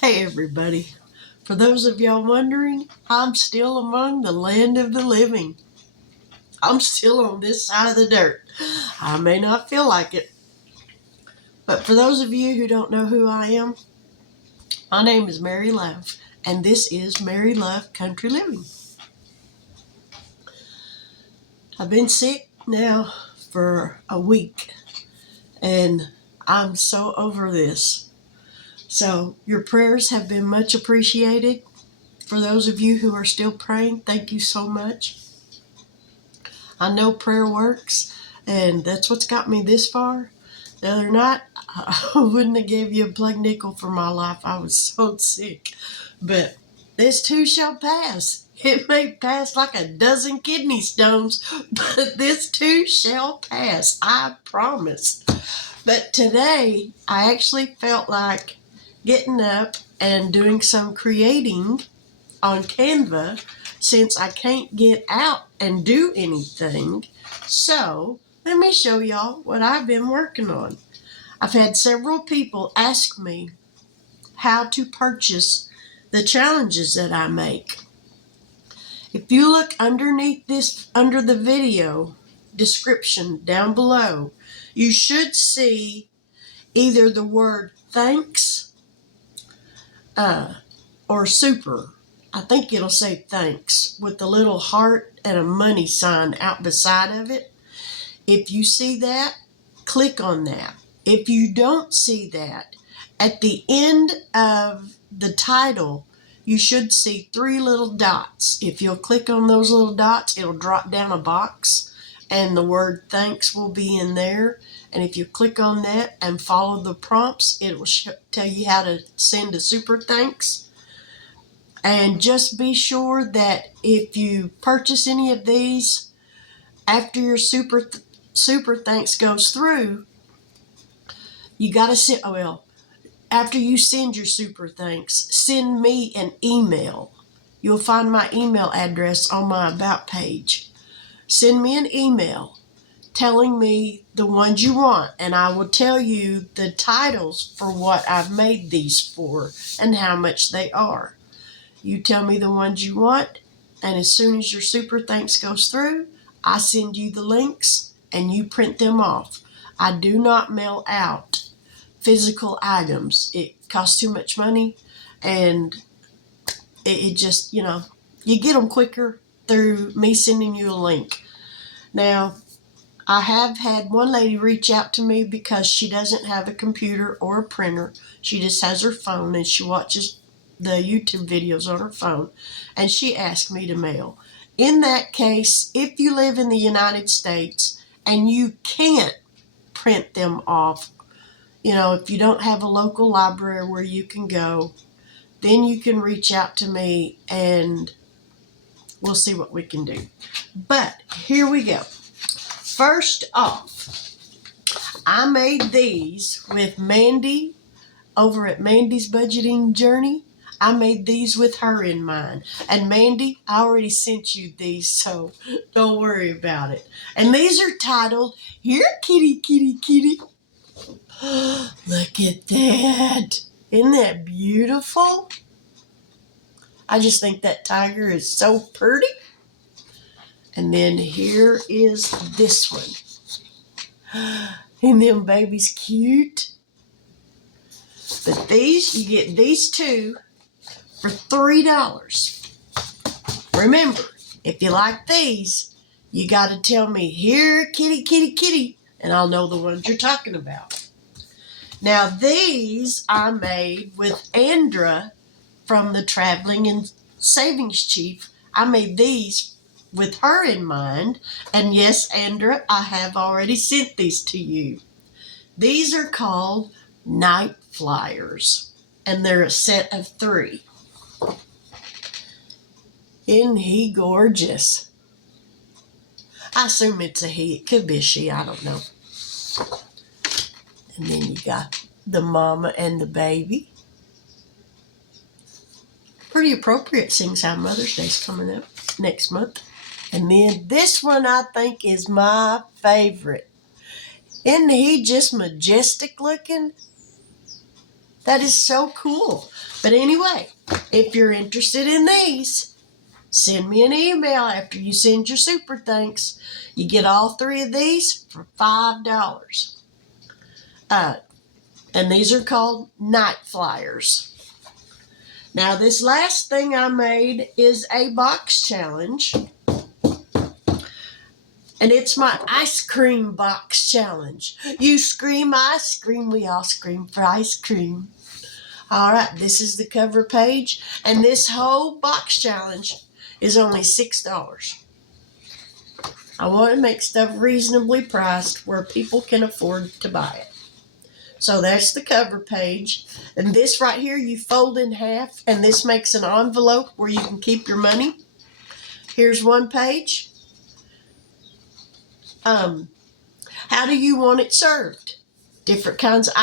Hey everybody. For those of y'all wondering, I'm still among the land of the living. I'm still on this side of the dirt. I may not feel like it. But for those of you who don't know who I am, my name is Mary Love, and this is Mary Love Country Living. I've been sick now for a week, and I'm so over this. So your prayers have been much appreciated. For those of you who are still praying, thank you so much. I know prayer works, and that's what's got me this far. The other night, I wouldn't have gave you a plug nickel for my life. I was so sick. But this too shall pass. It may pass like a dozen kidney stones, but this too shall pass. I promise. But today, I actually felt like getting up and doing some creating on Canva since I can't get out and do anything. So let me show y'all what I've been working on. I've had several people ask me how to purchase the challenges that I make. If you look underneath this, under the video description down below, you should see either the word thanks or super. I think it'll say thanks with a little heart and a money sign out beside of it. If you see that, click on that. If you don't see that, at the end of the title, you should see 3 little dots. If you'll click on those little dots, it'll drop down a box and the word thanks will be in there. And if you click on that and follow the prompts, it will tell you how to send a super thanks. And just be sure that if you purchase any of these, after your super thanks goes through, you got to send, after you send your super thanks, send me an email. You'll find my email address on my About page. Send me an email telling me the ones you want, and I will tell you the titles for what I've made these for and how much they are. You tell me the ones you want, and as soon as your super thanks goes through, I send you the links and you print them off. I do not mail out physical items. It costs too much money, and it just, you get them quicker through me sending you a link. Now, I have had one lady reach out to me because she doesn't have a computer or a printer. She just has her phone and she watches the YouTube videos on her phone, and she asked me to mail. In that case, if you live in the United States and you can't print them off, if you don't have a local library where you can go, then you can reach out to me and we'll see what we can do. But here we go. First off, I made these with Mandy over at Mandy's Budgeting Journey. I made these with her in mind. And Mandy, I already sent you these, so don't worry about it. And these are titled, Here Kitty, Kitty, Kitty. Look at that. Isn't that beautiful? I just think that tiger is so pretty. And then here is this one. And them babies cute. But these, you get these two for $3. Remember, if you like these, you got to tell me, here, kitty, kitty, kitty, and I'll know the ones you're talking about. Now, these I made with Andra from the Traveling and Savings Chief. I made these with her in mind. And yes, Andra, I have already sent these to you. These are called Night Flyers, and they're a set of 3. Isn't he gorgeous? I assume it's a he. It could be a she. I don't know. And then you got the mama and the baby. Pretty appropriate, seeing how Mother's Day's coming up next month. And then this one I think is my favorite. Isn't he just majestic looking? That is so cool. But anyway, if you're interested in these, send me an email after you send your super thanks. You get all 3 of these for $5. And these are called night flyers. Now, this last thing I made is a box challenge. And it's my ice cream box challenge. You scream, I scream, we all scream for ice cream. All right, this is the cover page. And this whole box challenge is only $6. I want to make stuff reasonably priced where people can afford to buy it. So that's the cover page. And this right here, you fold in half, and this makes an envelope where you can keep your money. Here's one page. How do you want it served? Different kinds of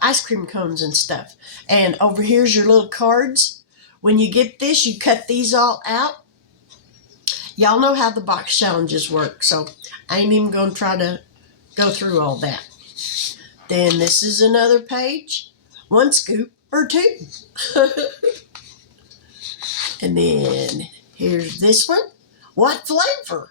ice cream cones and stuff. And over here's your little cards. When you get this, you cut these all out. Y'all know how the box challenges work, so I ain't even going to try to go through all that. Then this is another page. 1 scoop or 2. And then here's this one. What flavor?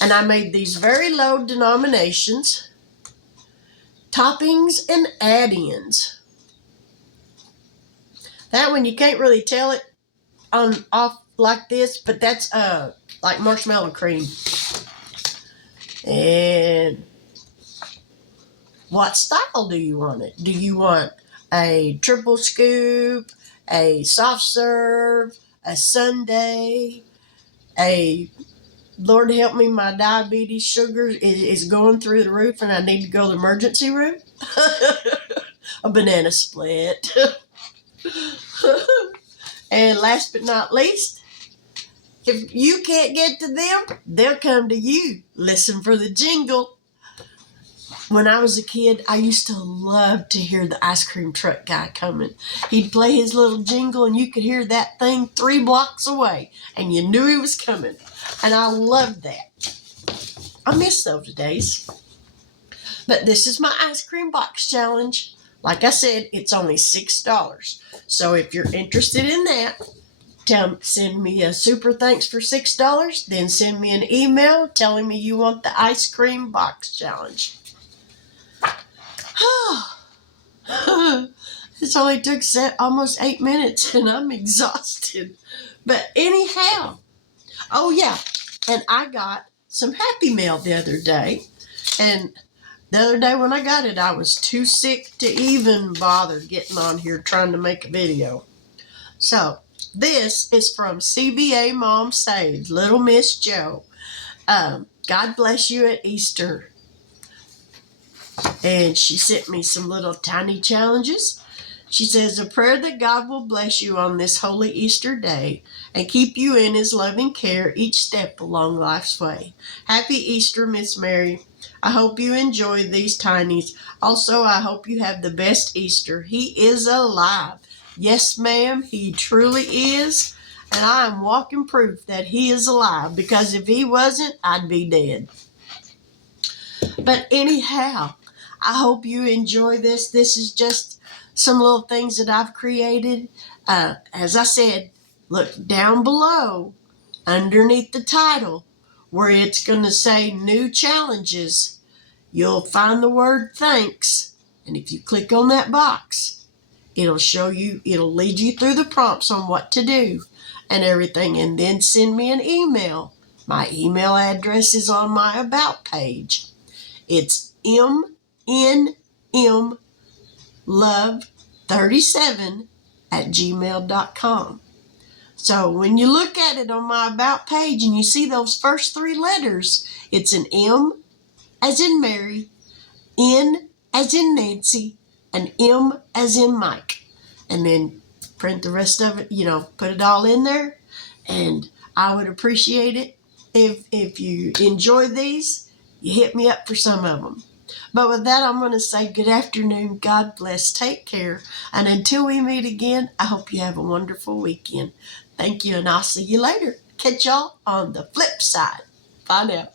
And I made these very low denominations. Toppings and add-ins. That one you can't really tell it off like this, but that's like marshmallow cream. And what style do you want it? Do you want a triple scoop, a soft serve, a sundae, a Lord help me, my diabetes sugar is going through the roof and I need to go to the emergency room? A banana split. And last but not least, if you can't get to them, they'll come to you. Listen for the jingle. When I was a kid, I used to love to hear the ice cream truck guy coming. He'd play his little jingle and you could hear that thing 3 blocks away and you knew he was coming. And I loved that. I miss those days. But this is my ice cream box challenge. Like I said, it's only $6. So if you're interested in that, send me a super thanks for $6. Then send me an email telling me you want the ice cream box challenge. This only took almost 8 minutes and I'm exhausted. But anyhow, oh yeah, and I got some Happy Mail the other day. And the other day when I got it, I was too sick to even bother getting on here trying to make a video. So this is from CBA Mom Saved, Little Miss Joe. God bless you at Easter. And she sent me some little tiny challenges. She says, a prayer that God will bless you on this holy Easter day and keep you in his loving care each step along life's way. Happy Easter, Miss Mary. I hope you enjoy these tinies. Also, I hope you have the best Easter. He is alive. Yes, ma'am, he truly is. And I am walking proof that he is alive, because if he wasn't, I'd be dead. But anyhow, I hope you enjoy this. This is just some little things that I've created. As I said, look down below underneath the title where it's going to say new challenges. You'll find the word thanks. And if you click on that box, it'll show you, it'll lead you through the prompts on what to do and everything. And then send me an email. My email address is on my About page. It's mnmlove37@gmail.com. So when you look at it on my About page and you see those first 3 letters, it's an M as in Mary, N as in Nancy, and M as in Mike. And then print the rest of it, put it all in there. And I would appreciate it if you enjoy these, you hit me up for some of them. But with that, I'm going to say good afternoon. God bless. Take care. And until we meet again, I hope you have a wonderful weekend. Thank you, and I'll see you later. Catch y'all on the flip side. Bye now.